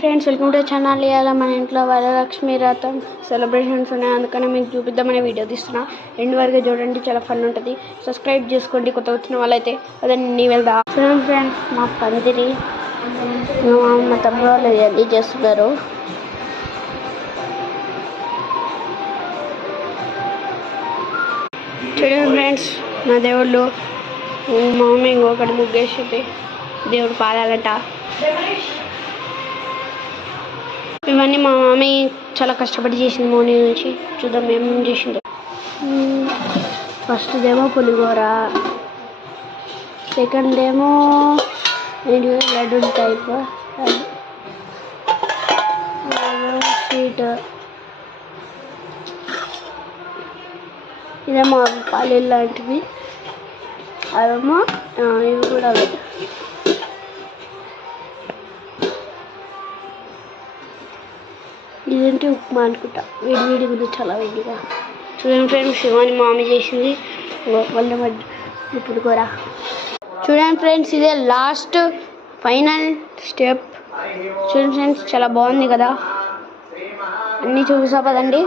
Friends, welcome to channel. ఇవాళ మన ఇంట్లో వరలక్ష్మి వ్రతం సెలబ్రేషన్స్ ఉన్నాయి, అందుకని మీకు చూపిద్దామనే వీడియో తీస్తున్నా. ఎండ్ వరకు చూడండి, చాలా ఫన్ ఉంటుంది. సబ్స్క్రైబ్ చేసుకోండి కొత్త వచ్చిన వాళ్ళైతే. అదండి వెళ్దాం. చూడండి ఫ్రెండ్స్, మా పందిరి మా తమ్ముడు వాళ్ళు రెడీ చేస్తున్నారు. చూడండి ఫ్రెండ్స్, మా దేవుళ్ళు మా మమ్మీ ఇంకొకటి ముగ్గేసింది. దేవుడు పాడాలంట. ఇవన్నీ మా మమ్మీ చాలా కష్టపడి చేసింది మార్నింగ్ నుంచి. చూద్దాం ఏమేమి చేసింది. ఫస్ట్ ఏమో పులిహోర, సెకండ్ ఏమో లడ్డు టైప్, స్వీట్, ఇదేమో పల్లీలు లాంటివి, అదేమో ఇవి కూడా అవి. ఇదేంటి ఉప్మా అనుకుంటా, వేడి గురించి చాలా వేడిగా. చూడండి ఫ్రెండ్స్, శివాని మామి చేసింది. ఇప్పుడు కూడా చూడండి ఫ్రెండ్స్, ఇదే లాస్ట్ ఫైనల్ స్టెప్. చూడండి ఫ్రెండ్స్, చాలా బాగుంది కదా. అన్నీ చూపిస్తా పదండి.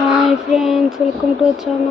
Hi friends, welcome to channel.